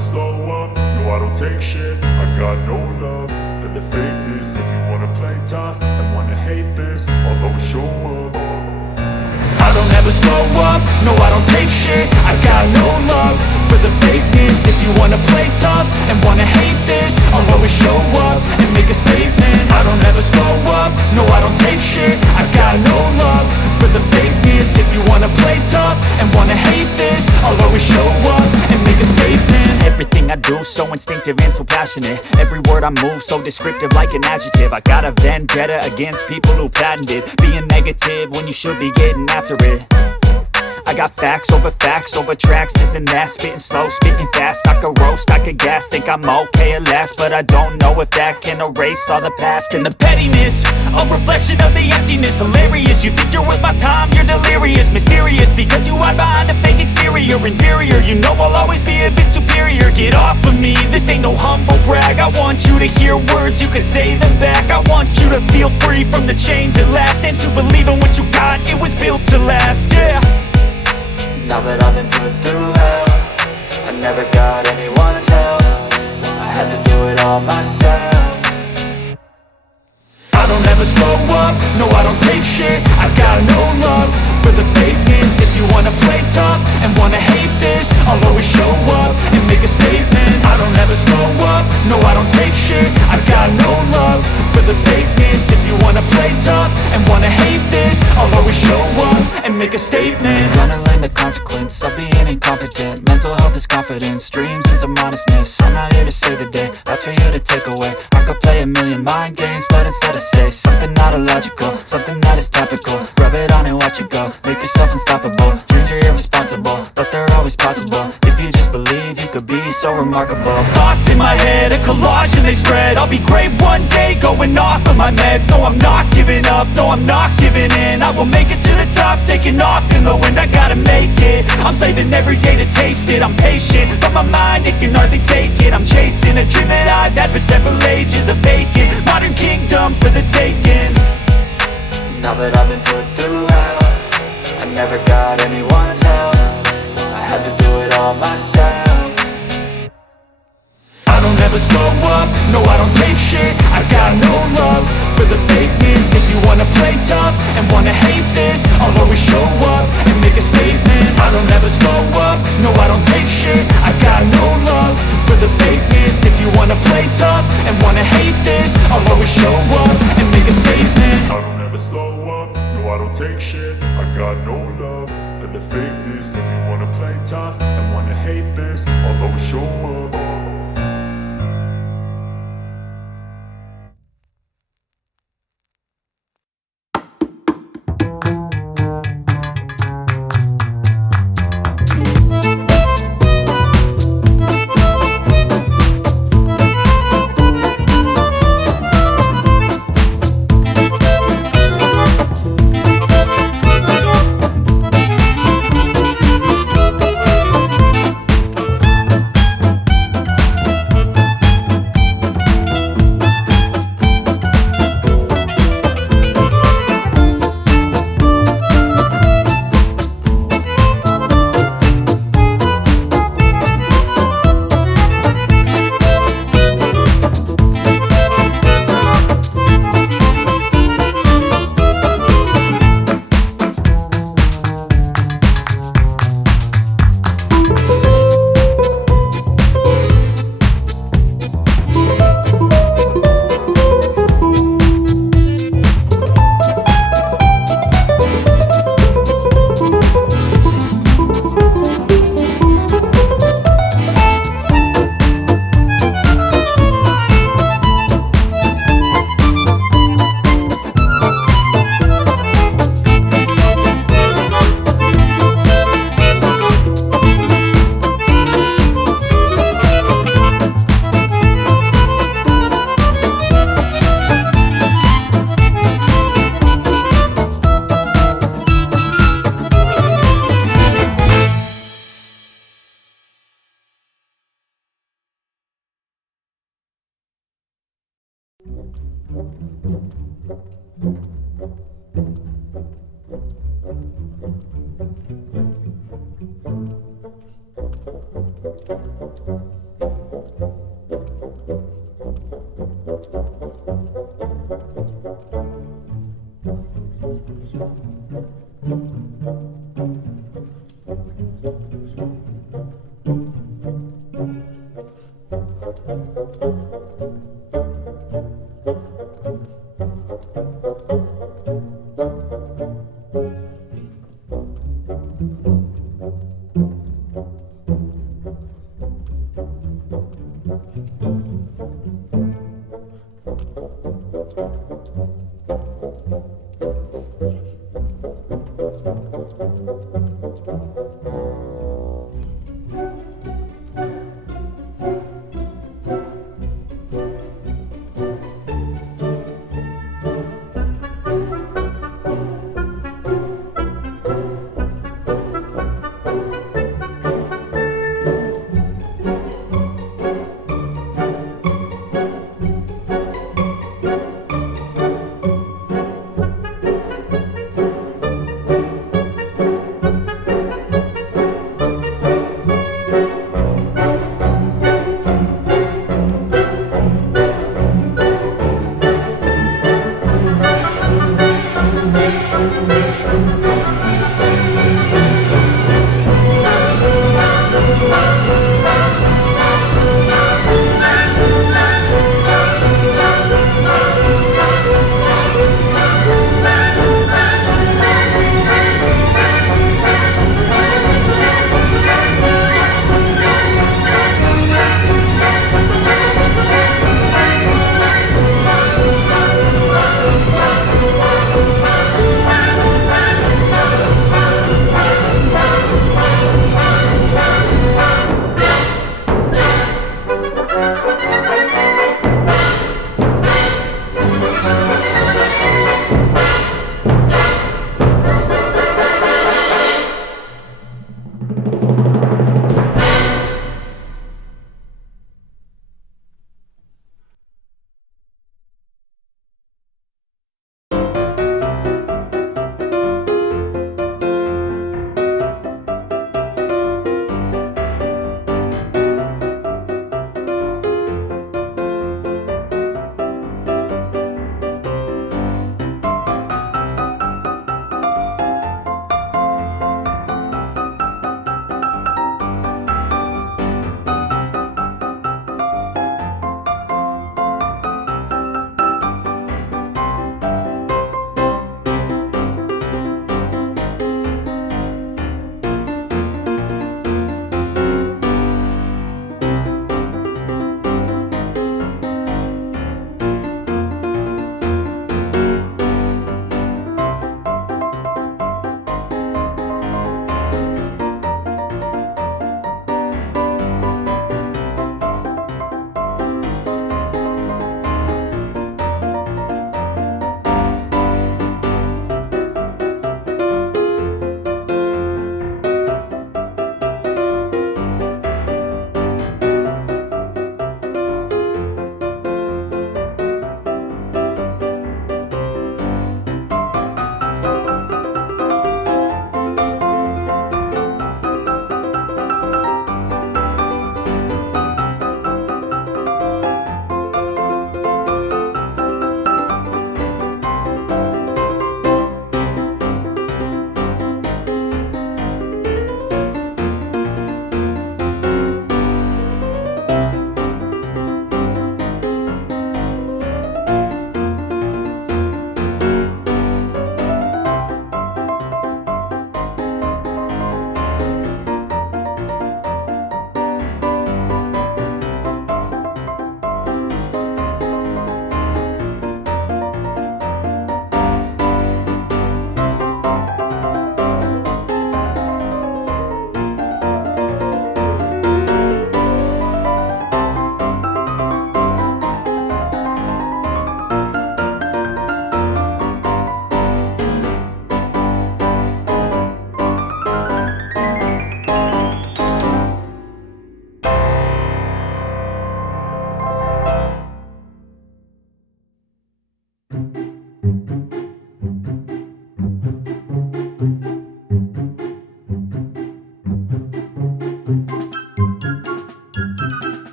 slow up, no I don't take shit. I got no love for the fakeness. If you wanna play tough and wanna hate this, I'll always show up. I don't ever slow up, no I don't take shit. I got no love for the fakeness. If you wanna play tough and wanna hate this, I'll always show up and make a statement. I don't ever slow up, no I don't take shit. I got no love for the fakeness. If you wanna play tough and wanna hate this, I'll always show up and make a statement. Everything I do so instinctive and so passionate. Every word I move so descriptive like an adjective. I got a vendetta against people who patented being negative when you should be getting after it. I got facts over tracks, this and that. Spitting slow, spitting fast, I could roast, I could gas. Think I'm okay at last, but I don't know if that can erase all the past. And the pettiness, a reflection of the emptiness. Hilarious, you think you're worth my time, you're delirious. Mysterious, because you hide behind a fake exterior. Inferior, you know I'll always be a bit superior. Get off of me, this ain't no humble brag. I want you to hear words, you can say them back. I want you to feel free from the chains at last, and to believe in what you got, it was built to last, yeah. Now that I've been put through hell, I never got anyone's help. I had to do it all myself. I don't ever slow up, no I don't take shit. I got no love for the fakeness. If you wanna play tough and wanna hate this, I'll always show up and make a statement. I don't ever slow up, no I don't take shit. I got no love for the fakeness. If you wanna play tough and wanna hate this, I'll always show up and make a statement. Gonna learn the consequence of being incompetent. Mental health is confidence, dreams and some modestness. I'm not here to save the day, that's for you to take away. I could play a million mind games, but instead I say something not illogical, something that is topical. Rub it on and watch it go, make yourself unstoppable. Dreams are irresponsible, but they're always possible. If you just believe, you could be so remarkable. Thoughts in my head, a collage and they spread. I'll be great one day, going off of my meds. No, I'm not giving up, no, I'm not giving in. I will make it to the top, taking off in the wind. I gotta make it, I'm saving every day to taste it. I'm patient, but my mind, it can hardly take it. I'm chasing a dream that I've had for several ages. A vacant, modern kingdom for the taking. Now that I've been put through hell, I never got anyone's help. I had to do it all myself. I don't ever slow up, no I don't take shit. I got no love for the fakeness. If you wanna play tough and wanna hate this, I'll always show up and make a statement. I don't ever slow up, no I don't take shit. I got no love for the fakeness. If you wanna play tough and wanna hate this, I'll always show up and make a statement. I don't ever slow up, no I don't take shit. I got no love for the fakeness. If you wanna play tough and wanna hate this, I'll always show up.